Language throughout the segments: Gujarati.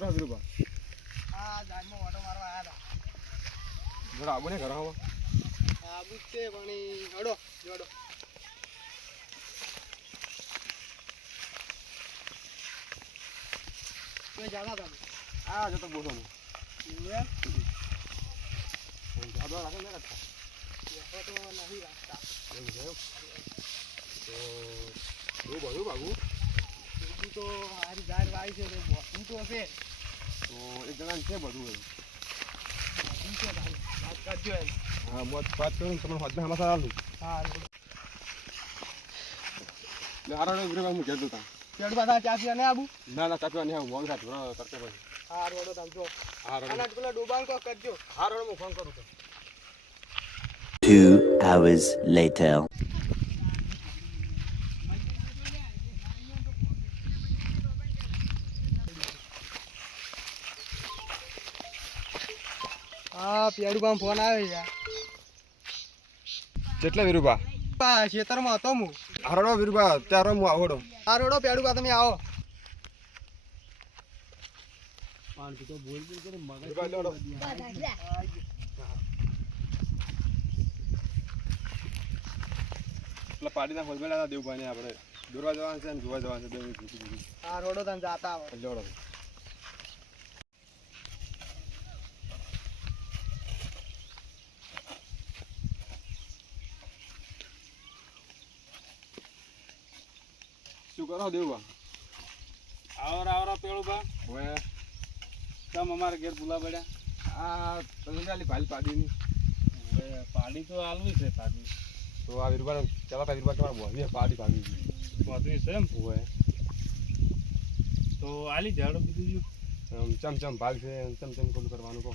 કરો વિરુભા આ ઝાડમાં ઓટો મારવા આયા જોડો આવો ને ઘર હવા હતા આબુ છે પણ હડો જોડો જાણા તમે? આ જતો બોલો હું એવું એમ? જાદો રાખે ને રાખતા? તો નહીં રાખતા. એવું છે? તો એવું બધું બાબુ? બીજું તો મારી ઝાડ વાય છે તો બોસું તો હશે. તો એક જણાને છે બધું એવું છે હા મોત વાત કરું ને તમને હદના હમાસા આલું હા હારો વિરુભા હું કહેતો તા પેડ પાછા ચા પીવા ને આબુ ના ના ચાપવા નહીં આવું મોંઘ સાથે ઘણો તરકે પછી હા રોડો તમે જો હારો આના પેલા ડોબાણ કો કરજો હારો હું ફોન કરું તો Two hours later. હા પેડું ફોન આવે છે. કેટલા વિરુભા? પા ખેતરમાં હતો હું. હારો વિરુભા ત્યારે હું આવડો. આ રોડો પેડું પા તમે આવો. વિરુભા લેવડો પેલા પાડીના ખોલબેલા હતા દેવભાઈને આપણે. દોરવા જવાનું છે ને જોવા જવાનું છે આ રોડો તને જાતા આવે. લેવડો શું કરો દેવું આવરા આવરા પેલું બા હવે? તમ અમારે ઘેર ભૂલા પડ્યા? આ ચાલી ભાલ પાડીની. હવે પાડી તો આલવી છે પાડી. તો આ વીરબાન ચલાતા વીરબાન તમારે બોલી પાડી પાડી બધું છે એમ? હોય તો આલી ઝાડો બીજું આમ ચમ ચમ ભાગ છે ચમ ચમ કોલ કરવાનું કહો.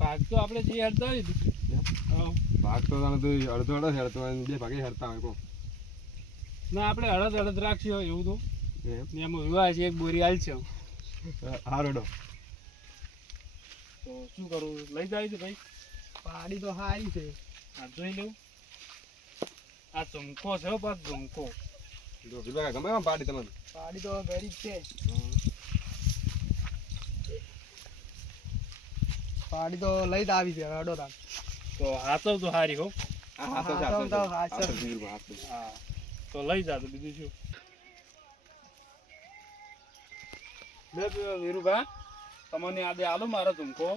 પાક તો આપણે જે હડતા હોય ભાગ તો તમે અડધો અડધો હોય બે ભાગે હેડતા હોય કહો. ના આપણે હળદ હળદ રાખશું હોય એવું તો. એમ? વિવાહ છે એક બોરી હાલ છે. હારોડો. તો શું કરું? લઈ જાય છે ભાઈ? પાડી તો હારી છે. આ જોઈ લેવું આ ઝુમકો છે હો પાછ ઝુમકો. જો ગમે એમ પાડી તમને. પાડી તો ગરીબ છે. પાડી તો લઈ જ આવી છે અડો તાર તો હાથવ તો હારી હો. હા હા તો હા, ચાલશે, તો- તો ચાલશે. હા, હાથો વીરબા, હાથો. હા. તો લઈ જાતો બીજું શું? લે વીરુભા તમને આજે આલો મારો ઝુમકો.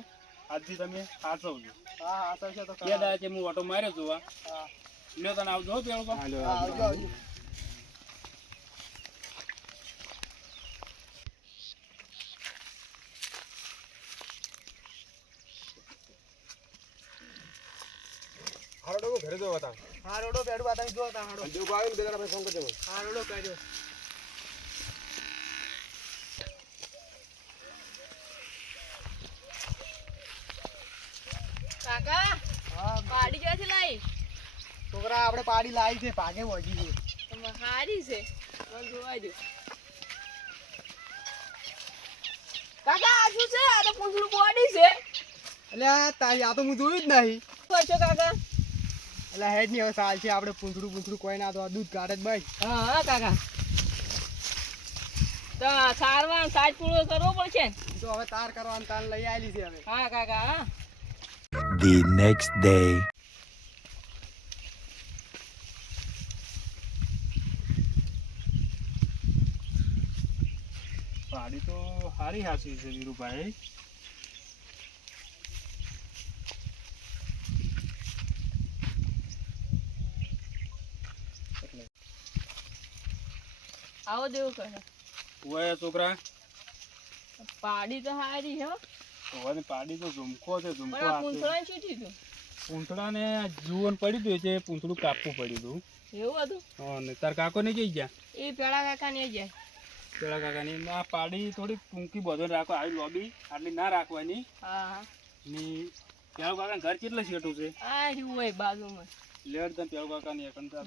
આજથી તમે સાચવજો હા સાચવશે તો છે બે કરાવો. દાડે હું ઓટો માર્યો છું હા. લ્યો તને આવજો પેલો હા, આવજો, આવજો, હારોડો ઘરે જો હતા. હા રોડો પેડું પા તમે જો તા હારોડો. જો આવે ને દાડા ફોન કરજો. હારોડો કર્યો કાકા હા. પાડી ક્યાંથી લાવી છોકરા આપણે પાડી લાવી છે ભાગે વધી છે. હારી છે. જોવા દો. કાકા આ શું છે? આ તો પૂંછડું બોડી છે. એટલે તારી આ તો હું જોયું જ નહીં. કરશો કાકા? એટલે હેડની હવે સાલ છે આપણે પૂંછડું પૂંછડું કોઈ ના તો દૂધ કાઢે જ ભાઈ. હા હા કાકા. તો સારવાર સાજ પૂરો કરવો પડશે તો હવે તાર કરવાનું તાર લઈ આવેલી છે હવે. હા કાકા હા. The next day. પાડી તો સારી હાસી છે વીરુભાઈ. આવો દેવું કહે ઓય છોકરા. પાડી તો હારી હો. ઓય પાડી તો ઝુમકો છે ઝુમકો આ. પૂંછડા ચીઠી તું? પૂંછડાને જુવન પડી હતું છે પૂંછડું કાપવું પડ્યું હતું. એવું હતું? અને તાર કાકો ને જઈ ગયા? એ પેલા કાકા ને જાય પેલા કાકાની આ પાડી થોડી ટૂંકી બધો રાખો આવી લોબી. આટલી ના રાખવાની. હા ની ને પેલા કાકા ઘર કેટલું છેટું છે? આ હોય બાજુમાં. લેડ તમે પેલા કાકાની એકંતા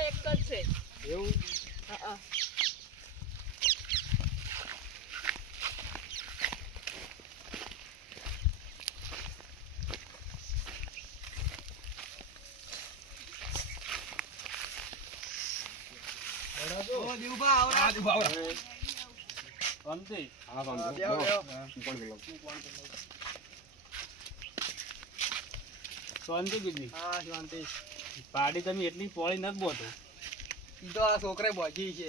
એક છે એવું હા દેવભા આવરા દેવભા આવરા શાંતિ. હા શાંતિ. બેહો, બેહો. હું પણ. શાંતિ બીજી હા, શાંતિ. પાડી તમે એટલી પોળી નથી બોતો ઈ તો આ છોકરે બોજી છે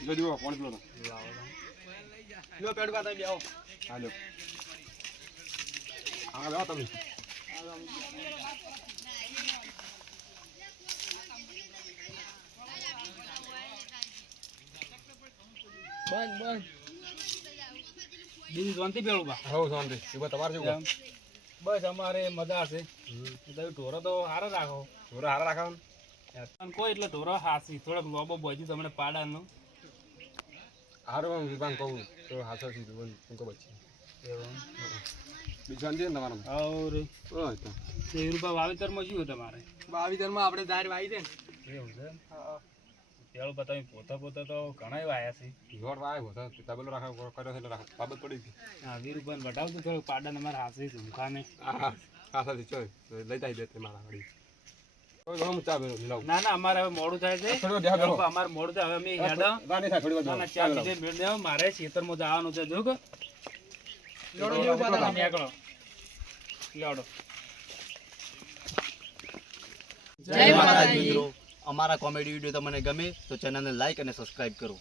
જો દેવો, પાણી પીવો તો. જો પેડુભા તમે બેહો. હા લ્યો. આગળ આવો તમે બંધ બંધ. બીજી શાંતિ પેલું બા. હો શાંતિ. દેવું તમારે શું બસ અમારે મજા હશે તમે ઢોરો તો હારો રાખો. ઢોરો હારા રાખો ને? કોઈ એટલે ઢોરો હાસી. થોડોક લોબો બોજી તમને પાડાનો. હારું વિભાગ કહું. તો હાસો થી દુબન હું કહું પછી બીજું શાંતિ છે ને તમારે ઓર ઓય તો. વાવેતરમાં શું તમારે? વાવીતરમાં આપણે ધાર વાવી દે ને. એવું છે પેલું બતાવી પોતા પોતા તો ઘણા એવા આવ્યા છે. જોર વાય હોતો તબેલો રાખા કર્યો છે રાખ બાબત પડી ગઈ. હા વીર રૂપિયા બતાવતું થોડું પાડા અમારે હાસી ઝુમખાને. હા હાસો ચોય લઈ જાય દેતે મારા વડી ચા ના ના અમારે હવે મોડું થાય છે. થોડો ધ્યાન રાખો અમારે મોડું થાય હવે અમે હેડા. ચા પીધે મેળ દેવા મારે ખેતરમાં જવાનું છે જો લોડો. નીકળો લેવડો જય માતાજી. મિત્રો અમારા કોમેડી વીડિયો તમને ગમે તો ચેનલને લાઇક અને સબસ્ક્રાઇબ કરો.